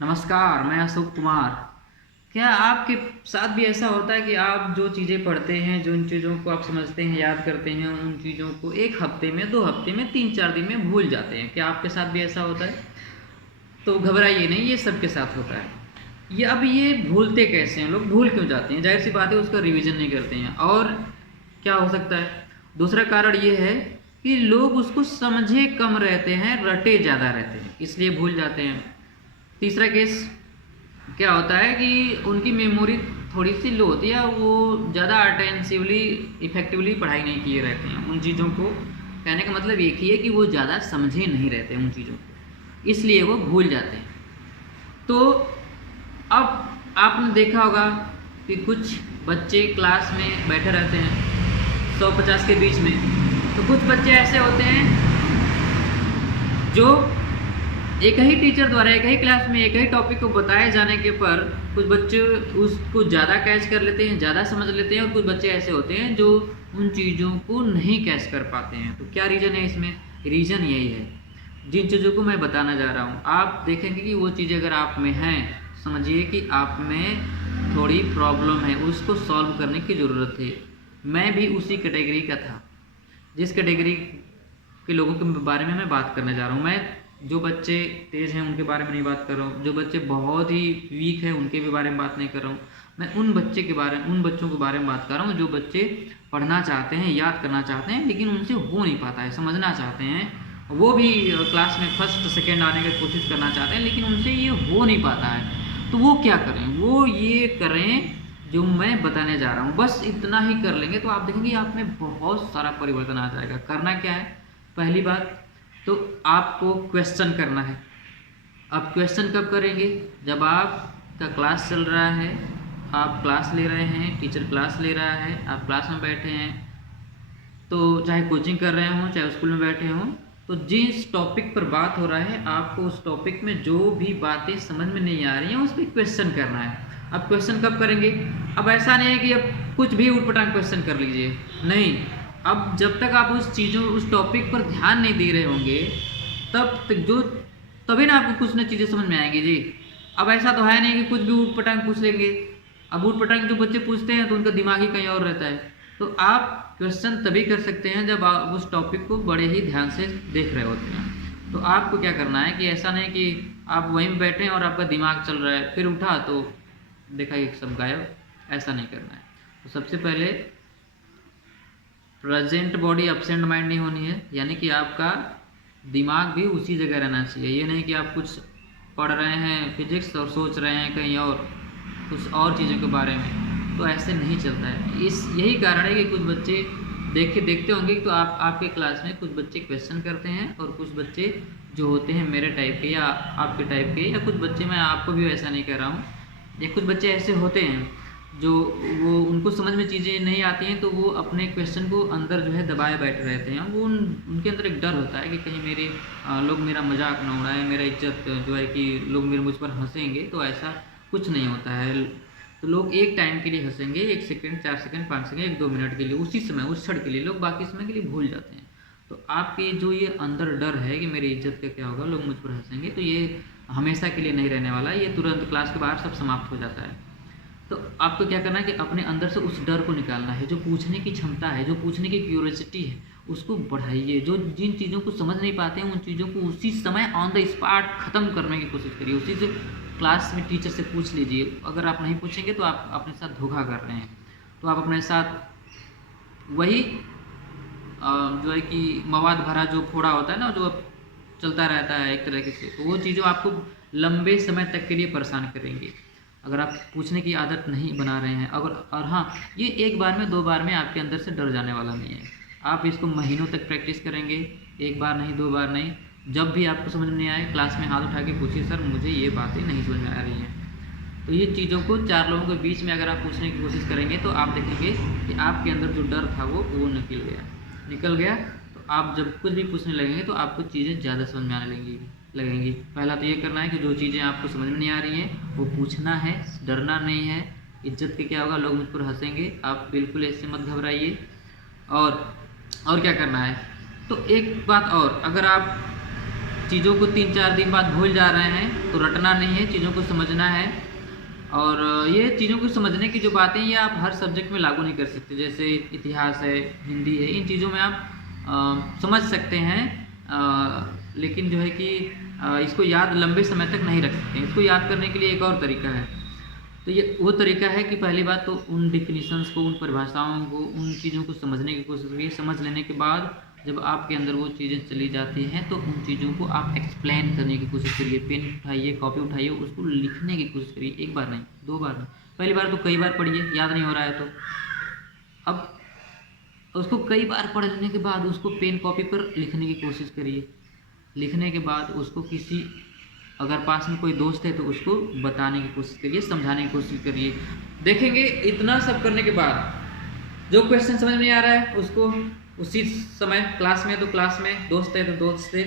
नमस्कार, मैं अशोक कुमार। क्या आपके साथ भी ऐसा होता है कि आप जो चीज़ें पढ़ते हैं, जो उन चीज़ों को आप समझते हैं, याद करते हैं, उन चीज़ों को 1 हफ्ते में, 2 हफ्ते में, 3-4 दिन में भूल जाते हैं? क्या आपके साथ भी ऐसा होता है? तो घबराइए नहीं, ये सबके साथ होता है। ये भूलते कैसे हैं लोग, भूल क्यों जाते हैं? ज़ाहिर-सी बात है, उसका रिवीजन नहीं करते हैं। और क्या हो सकता है? दूसरा कारण ये है कि लोग उसको समझे कम रहते हैं, रटे ज़्यादा रहते हैं, इसलिए भूल जाते हैं। तीसरा केस क्या होता है कि उनकी मेमोरी थोड़ी-सी लो होती है, वो ज़्यादा अटेंसिवली इफ़ेक्टिवली पढ़ाई नहीं किए रहते हैं उन चीज़ों को। कहने का मतलब एक ही है कि वो ज़्यादा समझे नहीं रहते हैं उन चीज़ों को, इसलिए वो भूल जाते हैं। तो अब आपने देखा होगा कि कुछ बच्चे क्लास में बैठे रहते हैं 100-50 के बीच में, तो कुछ बच्चे ऐसे होते हैं जो एक ही टीचर द्वारा एक ही क्लास में एक ही टॉपिक को बताए जाने के पर कुछ बच्चे उसको ज़्यादा कैच कर लेते हैं, ज़्यादा समझ लेते हैं, और कुछ बच्चे ऐसे होते हैं जो उन चीज़ों को नहीं कैच कर पाते हैं। तो क्या रीज़न है इसमें? रीज़न यही है, जिन चीज़ों को मैं बताना जा रहा हूँ, आप देखेंगे कि वो चीज़ें अगर आप में हैं, समझिए कि आप में थोड़ी प्रॉब्लम है, उसको सॉल्व करने की ज़रूरत है। मैं भी उसी कैटेगरी का था, जिस कैटेगरी के लोगों के बारे में मैं बात करने जा रहा हूँ। मैं जो बच्चे तेज़ हैं उनके बारे में नहीं बात कर रहा हूँ, जो बच्चे बहुत ही वीक हैं उनके भी बारे में बात नहीं कर रहा हूँ। मैं उन बच्चों के बारे में बात कर रहा हूँ जो बच्चे पढ़ना चाहते हैं, याद करना चाहते हैं, लेकिन उनसे हो नहीं पाता है, समझना चाहते हैं, वो भी क्लास में फर्स्ट सेकेंड आने की कोशिश करना चाहते हैं, लेकिन उनसे ये हो नहीं पाता है। तो वो क्या करें? वो ये करें जो मैं बताने जा रहा हूँ, बस इतना ही कर लेंगे तो आप देखेंगे आप में बहुत सारा परिवर्तन आ जाएगा। करना क्या है? पहली बात तो आपको क्वेश्चन करना है। आप क्वेश्चन कब करेंगे? जब आपका क्लास चल रहा है, आप क्लास ले रहे हैं, टीचर क्लास ले रहा है, आप क्लास में बैठे हैं, तो चाहे कोचिंग कर रहे हों, चाहे स्कूल में बैठे हों, तो जिस टॉपिक पर बात हो रहा है, आपको उस टॉपिक में जो भी बातें समझ में नहीं आ रही हैं, उस पर क्वेश्चन करना है। अब क्वेश्चन कब करेंगे? अब ऐसा नहीं है कि अब कुछ भी ऊटपटांग क्वेश्चन कर लीजिए, नहीं। अब जब तक आप उस टॉपिक पर ध्यान नहीं दे रहे होंगे, तब तक जो तभी ना आपको कुछ ना चीज़ें समझ में आएंगी जी। अब ऐसा तो है नहीं कि कुछ भी ऊटपटांग पूछ लेंगे। अब ऊटपटांग जो बच्चे पूछते हैं तो उनका दिमाग ही कहीं और रहता है। तो आप क्वेश्चन तभी कर सकते हैं जब आप उस टॉपिक को बड़े ही ध्यान से देख रहे होते हैं। तो आपको क्या करना है कि ऐसा नहीं कि आप वहीं पे बैठे हैं और आपका दिमाग चल रहा है, फिर उठा तो देखा कि सब गायब, ऐसा नहीं करना है। तो सबसे पहले प्रेजेंट बॉडी एब्सेंट माइंड नहीं होनी है, यानी कि आपका दिमाग भी उसी जगह रहना चाहिए। ये नहीं कि आप कुछ पढ़ रहे हैं फिजिक्स और सोच रहे हैं कहीं और कुछ और चीज़ों के बारे में, तो ऐसे नहीं चलता है। यही कारण है कि कुछ बच्चे देखते होंगे तो आपके क्लास में कुछ बच्चे क्वेश्चन करते हैं और कुछ बच्चे जो होते हैं मेरे टाइप के या आपके टाइप के, या कुछ बच्चे, मैं आपको भी ऐसा नहीं कह रहा हूँ, ये कुछ बच्चे ऐसे होते हैं जो वो उनको समझ में चीज़ें नहीं आती हैं तो वो अपने क्वेश्चन को अंदर जो है दबाए बैठे रहते हैं। वो उनके अंदर एक डर होता है कि कहीं लोग मेरा मजाक ना उड़ाएं, मेरा इज्जत जो है कि लोग मुझ पर हंसेंगे। तो ऐसा कुछ नहीं होता है। तो लोग एक टाइम के लिए हंसेंगे, 1 सेकंड, 4 सेकंड, 5 सेकंड, 1-2 मिनट के लिए, उसी समय उस क्षण के लिए, लोग बाकी समय के लिए भूल जाते हैं। तो आपके जो ये अंदर डर है कि मेरी इज्जत का क्या होगा, लोग मुझ पर हंसेंगे, तो ये हमेशा के लिए नहीं रहने वाला है। ये तुरंत क्लास के बाहर सब समाप्त हो जाता है। तो आपको क्या करना है कि अपने अंदर से उस डर को निकालना है। जो पूछने की क्षमता है, जो पूछने की क्यूरियोसिटी है, उसको बढ़ाइए। जो जिन चीज़ों को समझ नहीं पाते हैं उन चीज़ों को उसी समय ऑन द स्पॉट ख़त्म करने की कोशिश करिए। उसी से क्लास में टीचर से पूछ लीजिए। अगर आप नहीं पूछेंगे तो आप अपने साथ धोखा कर रहे हैं। तो आप अपने साथ वही जो है कि मवाद भरा जो फोड़ा होता है ना, जो चलता रहता है एक तरीके से, तो वो चीज़ें आपको लंबे समय तक के लिए परेशान करेंगी अगर आप पूछने की आदत नहीं बना रहे हैं। और हाँ, ये एक बार में 2 बार में आपके अंदर से डर जाने वाला नहीं है। आप इसको महीनों तक प्रैक्टिस करेंगे, 1 बार नहीं, 2 बार नहीं। जब भी आपको समझ में नहीं आए, क्लास में हाथ उठा के पूछिए, सर मुझे ये बातें नहीं समझ में आ रही हैं। तो ये चीज़ों को 4 लोगों के बीच में अगर आप पूछने की कोशिश करेंगे तो आप देखेंगे कि आपके अंदर जो डर था वो निकल गया। तो आप जब कुछ भी पूछने लगेंगे तो आपको चीज़ें ज़्यादा समझ में आने लगेंगी। पहला तो ये करना है कि जो चीज़ें आपको समझ में नहीं आ रही हैं वो पूछना है, डरना नहीं है। इज्जत के क्या होगा, लोग मुझ पर हंसेंगे, आप बिल्कुल ऐसे मत घबराइए। और क्या करना है, तो एक बात और, अगर आप चीज़ों को 3-4 दिन बाद भूल जा रहे हैं तो रटना नहीं है, चीज़ों को समझना है। और ये चीज़ों को समझने की जो बातें ये आप हर सब्जेक्ट में लागू नहीं कर सकते। जैसे इतिहास है, हिंदी है, इन चीज़ों में आप समझ सकते हैं, लेकिन जो है कि इसको याद लंबे समय तक नहीं रख सकते। इसको याद करने के लिए एक और तरीका है। तो ये वो तरीका है कि पहली बात तो उन डिफिनीशंस को, उन परिभाषाओं को, उन चीज़ों को समझने की कोशिश करिए। समझ लेने के बाद जब आपके अंदर वो चीज़ें चली जाती हैं तो उन चीज़ों को आप एक्सप्लेन करने की कोशिश करिए। पेन उठाइए, कॉपी उठाइए, उसको लिखने की कोशिश करिए। एक बार नहीं, 2 बार नहीं, पहली बार तो कई बार पढ़िए, याद नहीं हो रहा है तो अब उसको कई बार पढ़ लेने के बाद उसको पेन कॉपी पर लिखने की कोशिश करिए। लिखने के बाद उसको किसी, अगर पास में कोई दोस्त है तो उसको बताने की कोशिश करिए, समझाने की कोशिश करिए। देखेंगे इतना सब करने के बाद जो क्वेश्चन समझ में नहीं आ रहा है उसको उसी समय क्लास में तो क्लास में, दोस्त है तो दोस्त से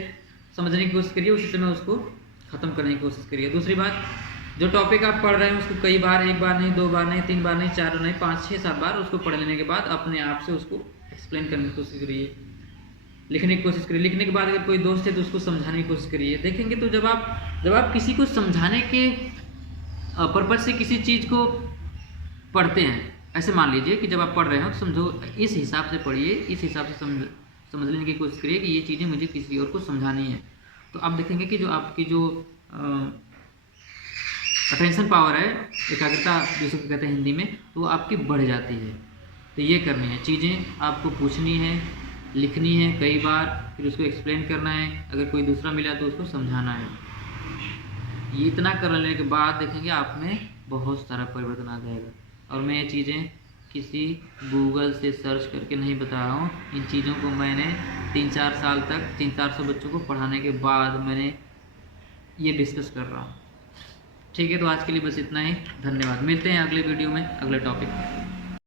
समझने की कोशिश करिए, उसी समय उसको ख़त्म करने की कोशिश करिए। दूसरी बात, जो टॉपिक आप पढ़ रहे हैं उसको कई बार, 1 बार नहीं, 2 बार नहीं, 3 बार नहीं, 4 नहीं, 5, 6, 7 बार उसको पढ़ लेने के बाद अपने आप से उसको एक्सप्लेन करने की कोशिश करिए, लिखने की कोशिश करिए। लिखने के बाद अगर कोई दोस्त है तो उसको समझाने की कोशिश करिए। देखेंगे तो जब आप किसी को समझाने के पर्पज़ से किसी चीज़ को पढ़ते हैं, ऐसे मान लीजिए कि जब आप पढ़ रहे हो तो समझो इस हिसाब से पढ़िए, इस हिसाब से समझ लेने की कोशिश करिए कि ये चीज़ें मुझे किसी और को समझानी है। तो आप देखेंगे कि जो आपकी जो अटेंशन पावर है, एकाग्रता जिसको कहते हैं हिंदी में, तो वो आपकी बढ़ जाती है। तो ये करनी है चीज़ें, आपको पूछनी है, लिखनी है कई बार, फिर उसको एक्सप्लेन करना है, अगर कोई दूसरा मिला तो उसको समझाना है। ये इतना कर लेने के बाद देखेंगे आप में बहुत सारा परिवर्तन आ जाएगा। और मैं ये चीज़ें किसी गूगल से सर्च करके नहीं बता रहा हूँ, इन चीज़ों को मैंने 3-4 साल तक 300-400 बच्चों को पढ़ाने के बाद मैंने ये डिस्कस कर रहा हूँ। ठीक है, तो आज के लिए बस इतना ही। धन्यवाद। मिलते हैं अगले वीडियो में अगले टॉपिक पर।